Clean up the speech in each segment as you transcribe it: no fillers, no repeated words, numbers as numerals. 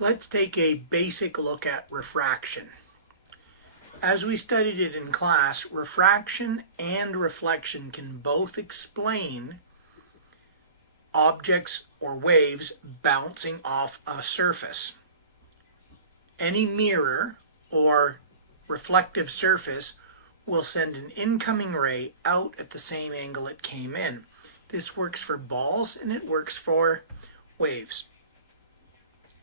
Let's take a basic look at refraction. As we studied it in class, refraction and reflection can both explain objects or waves bouncing off a surface. Any mirror or reflective surface will send an incoming ray out at the same angle it came in. This works for balls and it works for waves.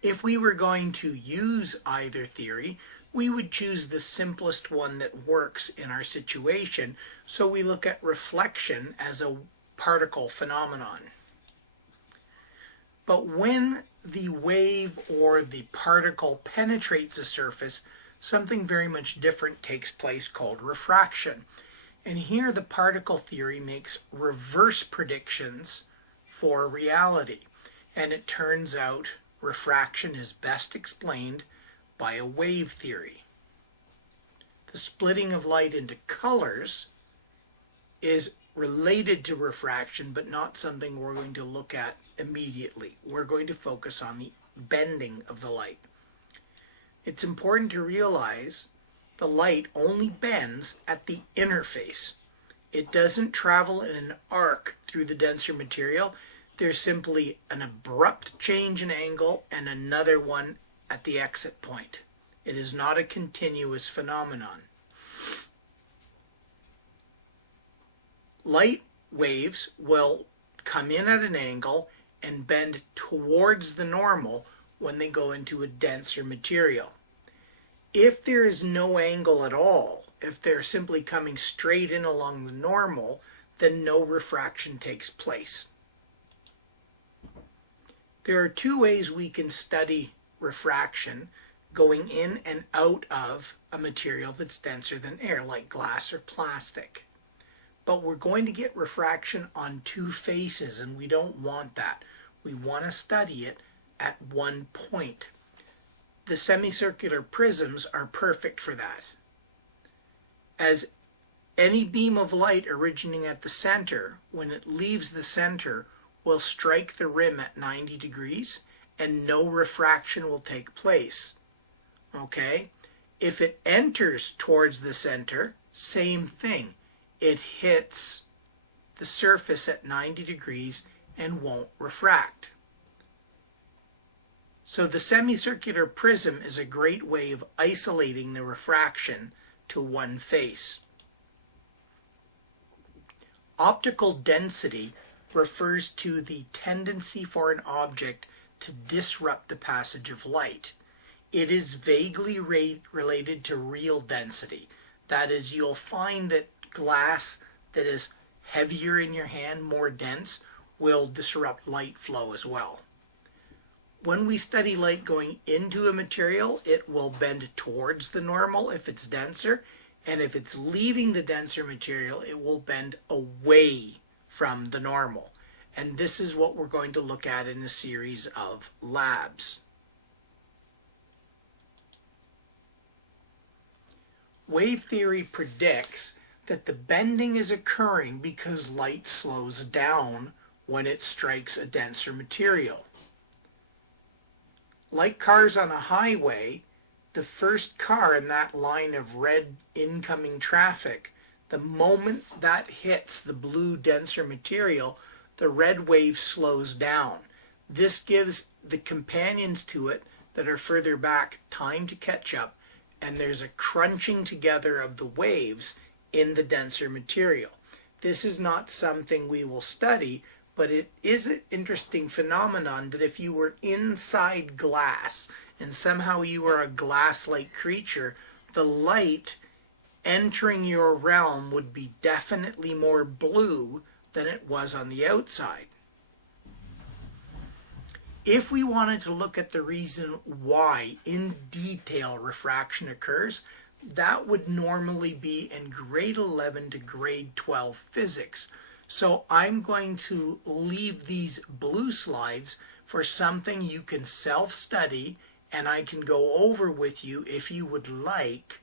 If we were going to use either theory, we would choose the simplest one that works in our situation, so we look at reflection as a particle phenomenon. But when the wave or the particle penetrates a surface, something very much different takes place called refraction. And here the particle theory makes reverse predictions for reality. And it turns out refraction is best explained by a wave theory. The splitting of light into colors is related to refraction, but not something we're going to look at immediately. We're going to focus on the bending of the light. It's important to realize the light only bends at the interface. It doesn't travel in an arc through the denser material. There's simply an abrupt change in angle and another one at the exit point. It is not a continuous phenomenon. Light waves will come in at an angle and bend towards the normal when they go into a denser material. If there is no angle at all, if they're simply coming straight in along the normal, then no refraction takes place. There are two ways we can study refraction going in and out of a material that's denser than air, like glass or plastic. But we're going to get refraction on two faces, and we don't want that. We want to study it at one point. The semicircular prisms are perfect for that. As any beam of light originating at the center, when it leaves the center, will strike the rim at 90 degrees and no refraction will take place. Okay? If it enters towards the center, same thing. It hits the surface at 90 degrees and won't refract. So the semicircular prism is a great way of isolating the refraction to one face. Optical density refers to the tendency for an object to disrupt the passage of light. It is vaguely related to real density. That is, you'll find that glass that is heavier in your hand, more dense, will disrupt light flow as well. When we study light going into a material, it will bend towards the normal if it's denser, and if it's leaving the denser material, it will bend away from the normal. And this is what we're going to look at in a series of labs. Wave theory predicts that the bending is occurring because light slows down when it strikes a denser material. Like cars on a highway, the first car in that line of red incoming traffic, the moment that hits the blue denser material, the red wave slows down. This gives the companions to it that are further back time to catch up, and there's a crunching together of the waves in the denser material. This is not something we will study, but it is an interesting phenomenon that if you were inside glass and somehow you were a glass-like creature, the light entering your realm would be definitely more blue than it was on the outside. If we wanted to look at the reason why in detail refraction occurs, that would normally be in grade 11 to grade 12 physics. So I'm going to leave these blue slides for something you can self-study and I can go over with you if you would like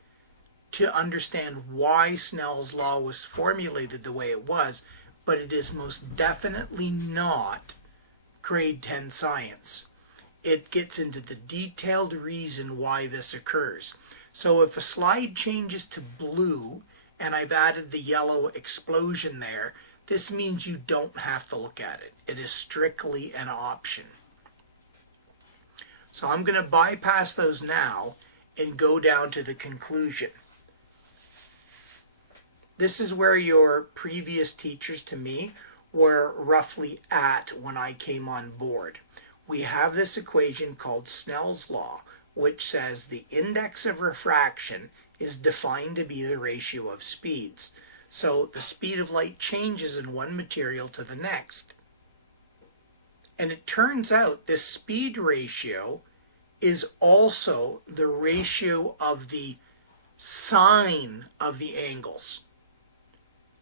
to understand why Snell's law was formulated the way it was, but it is most definitely not grade 10 science. it gets into the detailed reason why this occurs. So if a slide changes to blue, and I've added the yellow explosion there, this means you don't have to look at it. It is strictly an option. So I'm going to bypass those now and go down to the conclusion. This is where your previous teachers to me were roughly at when I came on board. We have this equation called Snell's law, which says the index of refraction is defined to be the ratio of speeds. So the speed of light changes in one material to the next. And it turns out this speed ratio is also the ratio of the sine of the angles.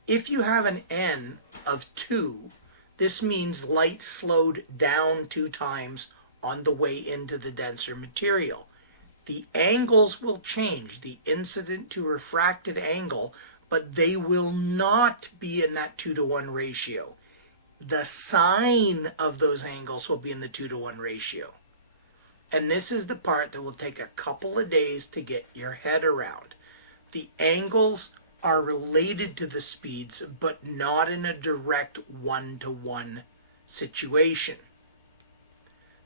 If you have an n of 2, this means light slowed down 2 times on the way into the denser material. The angles will change, the incident to refracted angle, but they will not be in that 2-to-1 ratio. The sine of those angles will be in the 2-to-1 ratio. And this is the part that will take a couple of days to get your head around. The angles are related to the speeds, but not in a direct 1-to-1 situation.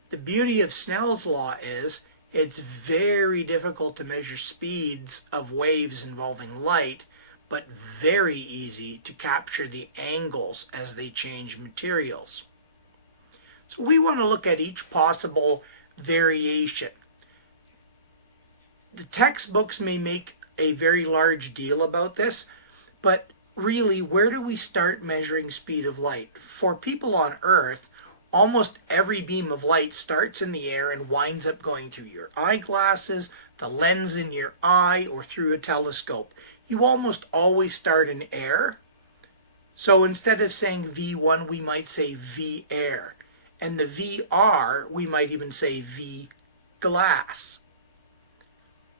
The beauty of Snell's law is it's very difficult to measure speeds of waves involving light, but very easy to capture the angles as they change materials. So we want to look at each possible variation. The textbooks may make a very large deal about this, but really, where do we start measuring speed of light? For people on Earth, almost every beam of light starts in the air and winds up going through your eyeglasses, the lens in your eye, or through a telescope. You almost always start in air. So instead of saying V1, we might say V air. And the VR, we might even say V glass.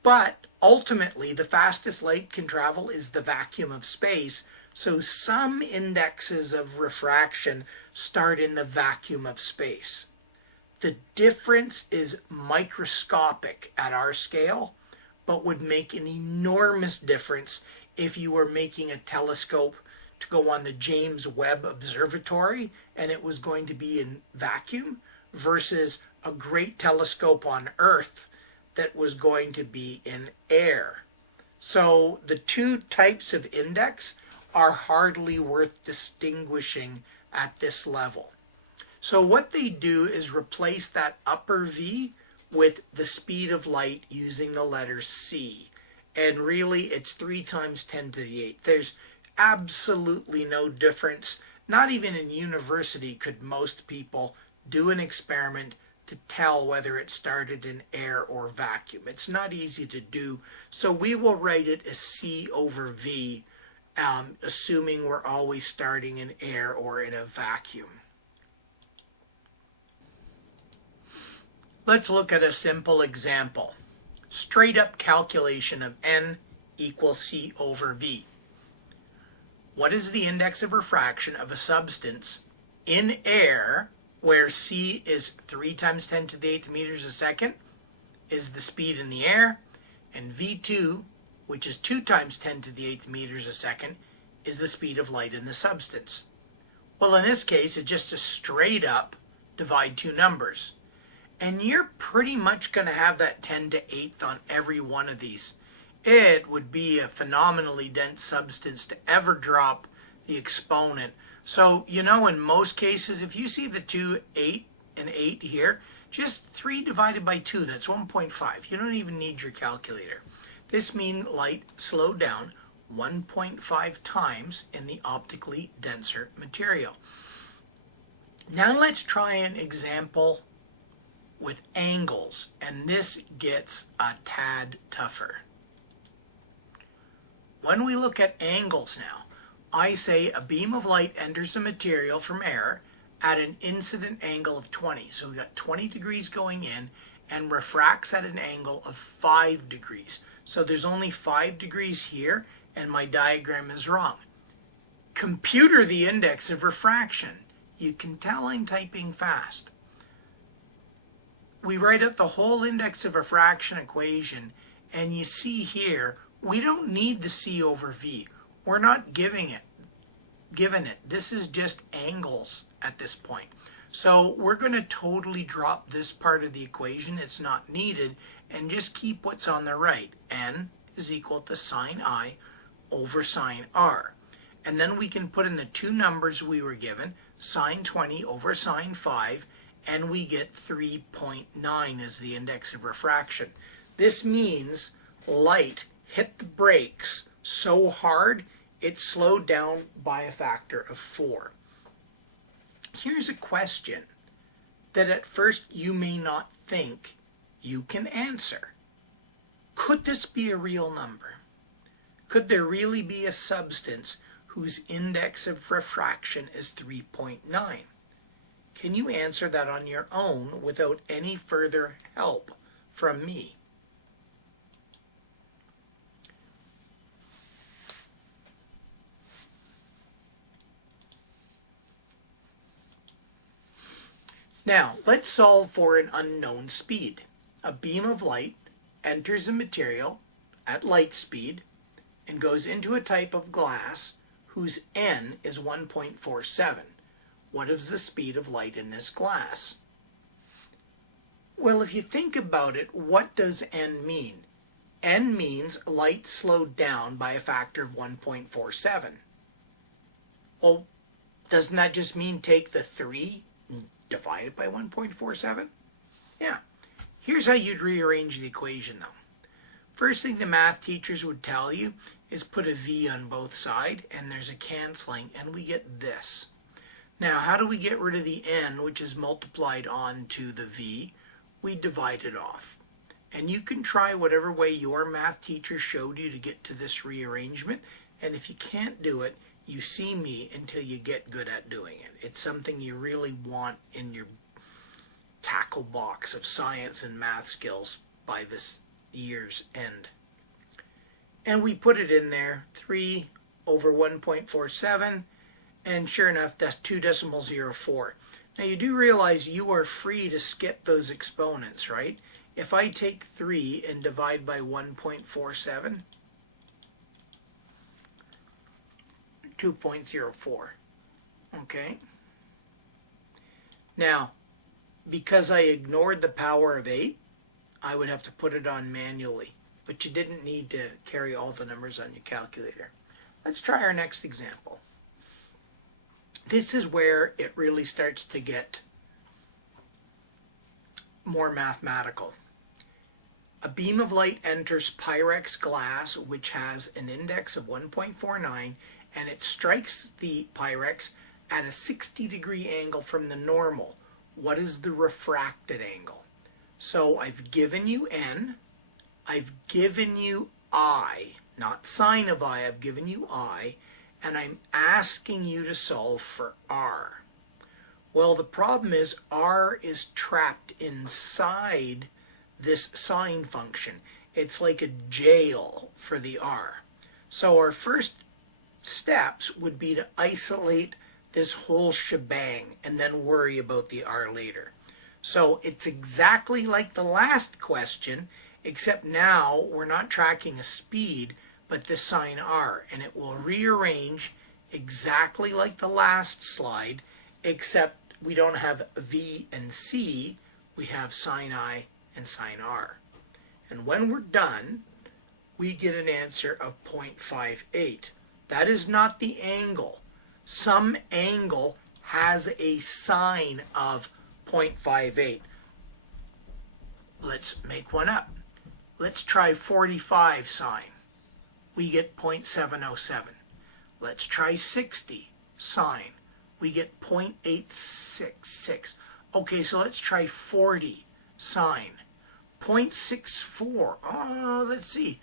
But ultimately, the fastest light can travel is the vacuum of space. So some indexes of refraction start in the vacuum of space. The difference is microscopic at our scale, but would make an enormous difference if you were making a telescope to go on the James Webb Observatory and it was going to be in vacuum versus a great telescope on Earth that was going to be in air. So the two types of index are hardly worth distinguishing at this level. So what they do is replace that upper V with the speed of light using the letter C. And really it's 3 times 10 to the 8th. There's absolutely no difference. Not even in university could most people do an experiment to tell whether it started in air or vacuum. It's not easy to do, so we will write it as C over V, assuming we're always starting in air or in a vacuum. Let's look at a simple example. Straight up calculation of N equals C over V. What is the index of refraction of a substance in air where C is 3 times 10 to the 8th meters a second, is the speed in the air, and V2, which is 2 times 10 to the 8th meters a second, is the speed of light in the substance? Well, in this case, it's just a straight up divide two numbers. And you're pretty much going to have that 10 to 8th on every one of these. It would be a phenomenally dense substance to ever drop the exponent. So, you know, in most cases, if you see the 2, 8, and 8 here, just 3 divided by 2, that's 1.5. You don't even need your calculator. This means light slowed down 1.5 times in the optically denser material. Now let's try an example with angles, and this gets a tad tougher. When we look at angles now, I say a beam of light enters a material from air at an incident angle of 20. So we've got 20 degrees going in and refracts at an angle of 5 degrees. So there's only 5 degrees here and my diagram is wrong. Computer the index of refraction. You can tell I'm typing fast. we write out the whole index of refraction equation, and you see here, we don't need the C over V. We're not given it. This is just angles at this point. So we're going to totally drop this part of the equation. It's not needed, and just keep what's on the right. N is equal to sine I over sine R. And then we can put in the two numbers we were given, sine 20 over sine 5, and we get 3.9 as the index of refraction. This means light hit the brakes so hard it slowed down by a factor of 4. Here's a question that at first you may not think you can answer. Could this be a real number? Could there really be a substance whose index of refraction is 3.9? Can you answer that on your own without any further help from me? Now, let's solve for an unknown speed. A beam of light enters a material at light speed and goes into a type of glass whose N is 1.47. What is the speed of light in this glass? Well, if you think about it, what does N mean? N means light slowed down by a factor of 1.47. Well, doesn't that just mean take the 3 and divide it by 1.47? Yeah. Here's how you'd rearrange the equation, though. First thing the math teachers would tell you is put a V on both sides, and there's a canceling, and we get this. Now, how do we get rid of the N, which is multiplied onto the V? We divide it off. And you can try whatever way your math teacher showed you to get to this rearrangement, and if you can't do it, you see me until you get good at doing it. It's something you really want in your tackle box of science and math skills by this year's end. And we put it in there, 3 over 1.47, and sure enough, that's 2.04. Now you do realize you are free to skip those exponents, right? If I take 3 and divide by 1.47, 2.04, okay? Now, because I ignored the power of 8, I would have to put it on manually, but you didn't need to carry all the numbers on your calculator. Let's try our next example. This is where it really starts to get more mathematical. A beam of light enters Pyrex glass, which has an index of 1.49, and it strikes the Pyrex at a 60-degree angle from the normal. What is the refracted angle? So I've given you N, I've given you I, not sine of I, I've given you I, and I'm asking you to solve for R. Well, the problem is R is trapped inside this sine function. It's like a jail for the R. So our first steps would be to isolate this whole shebang and then worry about the R later. So it's exactly like the last question, except now we're not tracking a speed, but the sine R, and it will rearrange exactly like the last slide, except we don't have V and C, we have sine I and sine R. And when we're done, we get an answer of 0.58. That is not the angle. Some angle has a sine of 0.58. Let's make one up. Let's try 45 sine. We get 0.707. Let's try 60 sine. We get 0.866. Okay, so let's try 40 sine. 0.64. Oh, let's see.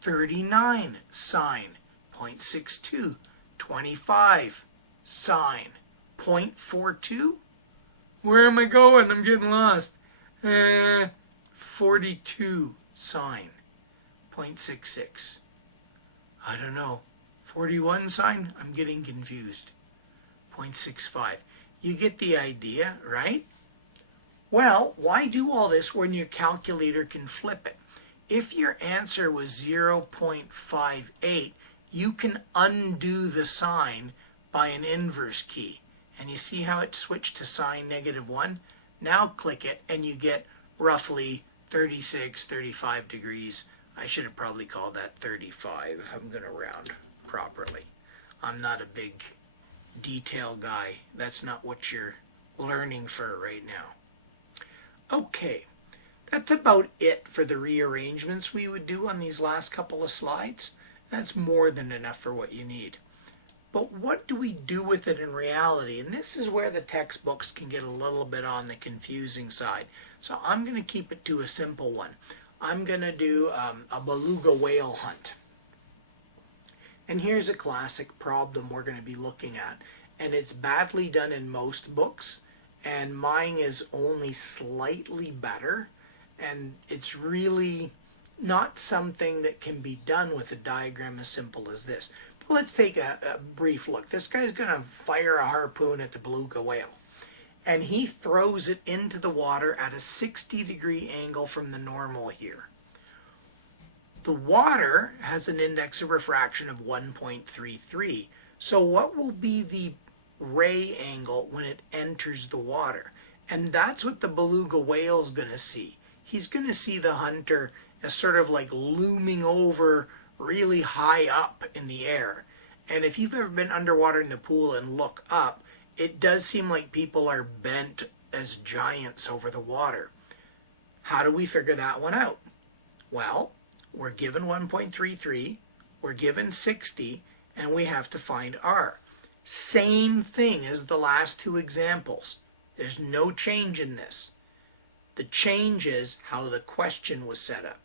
39 sine. 0.62. 25 sine. 0.42. Where am I going? I'm getting lost. 42 sine. 0.66. I don't know. 41 sine? I'm getting confused. 0.65. You get the idea, right? Well, why do all this when your calculator can flip it? If your answer was 0.58, you can undo the sign by an inverse key. And you see how it switched to sine -1? Now click it and you get roughly 36, 35 degrees. I should have probably called that 35 if I'm going to round properly. I'm not a big detail guy. That's not what you're learning for right now. Okay, that's about it for the rearrangements we would do on these last couple of slides. That's more than enough for what you need. But what do we do with it in reality? And this is where the textbooks can get a little bit on the confusing side. So I'm going to keep it to a simple one. I'm going to do a beluga whale hunt. And here's a classic problem we're going to be looking at. And it's badly done in most books. And mine is only slightly better. And it's really not something that can be done with a diagram as simple as this. But let's take a brief look. This guy's going to fire a harpoon at the beluga whale. And he throws it into the water at a 60-degree angle from the normal here. The water has an index of refraction of 1.33. So what will be the ray angle when it enters the water? And that's what the beluga whale's going to see. He's going to see the hunter as sort of like looming over really high up in the air. And if you've ever been underwater in the pool and look up, it does seem like people are bent as giants over the water. How do we figure that one out? Well, we're given 1.33, we're given 60, and we have to find R. Same thing as the last two examples. There's no change in this. The change is how the question was set up.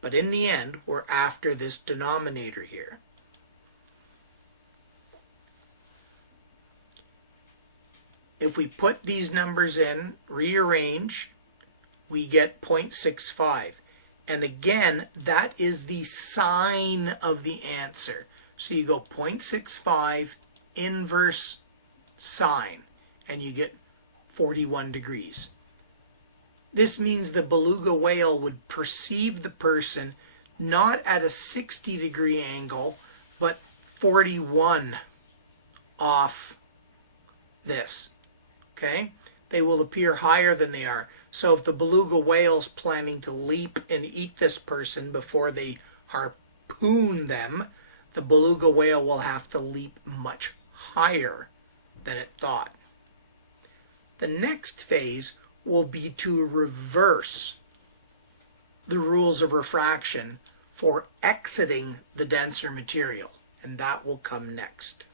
But in the end, we're after this denominator here. If we put these numbers in, rearrange, we get 0.65. And again, that is the sign of the answer. So you go 0.65 inverse sine, and you get 41 degrees. This means the beluga whale would perceive the person not at a 60-degree angle, but 41 off this. Okay? They will appear higher than they are. So if the beluga whale's planning to leap and eat this person before they harpoon them, the beluga whale will have to leap much higher than it thought. The next phase will be to reverse the rules of refraction for exiting the denser material, and that will come next.